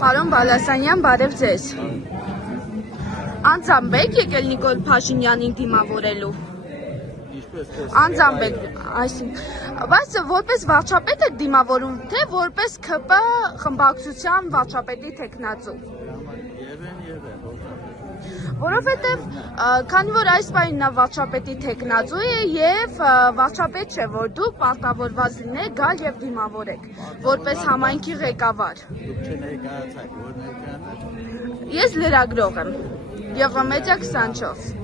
Պարոն Բալասանյան, բարև ձեզ։ Անձամբ եք եկել Նիկոլ Փաշինյանին դիմավորելու։ Անձամբ եք, այսինքն, բայց որպես վարչապետ եք դիմավորում, թե որպես ՔՊ խմբակցության վարչապետի թեկնածու։ Որովհետև քանի որ այս պահին նա վարչապետի թեկնածու է եւ վարչապետ չէ, որ դուք պարտավորված լինեք գալ եւ դիմավորեք, որպես համայնքի ղեկավար։ Ես լրագրող եմ, Եղամեդիա 24։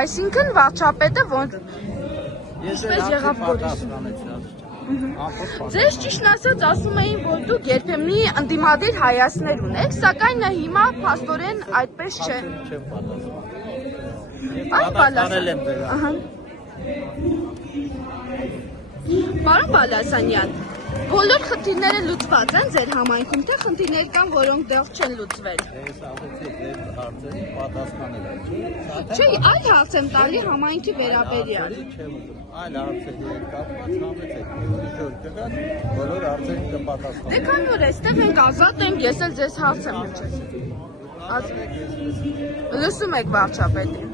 Այսինքն վարչապետը ոնց ինչպես եղավ Գորիսը։ Ձեզ ճիշտ ասած ասում էին, որ դուք երբեմնի ընդդիմադիր հայացքներ ունեք, սակայն հիմա փաստորեն այդպես չէ։ Պարոն Բալասանյան, բոլոր խնդիրները լուծված են ձեր համայնքում, թե խնդիրներ կան, որոնք դեռ չեն լուծվել։ Չէ, այլ հարց եմ տալի համայնքի վերաբերյալ։ Այլ հարցերի կապված համեցեք, բոլոր հարցերին կպատասխանեմ։ Դե քանի որ այստեղ ենք ազատ ենք, ես էլ ձեզ հարց եմ հնչեցնում։ Լսում եք վարչապետին։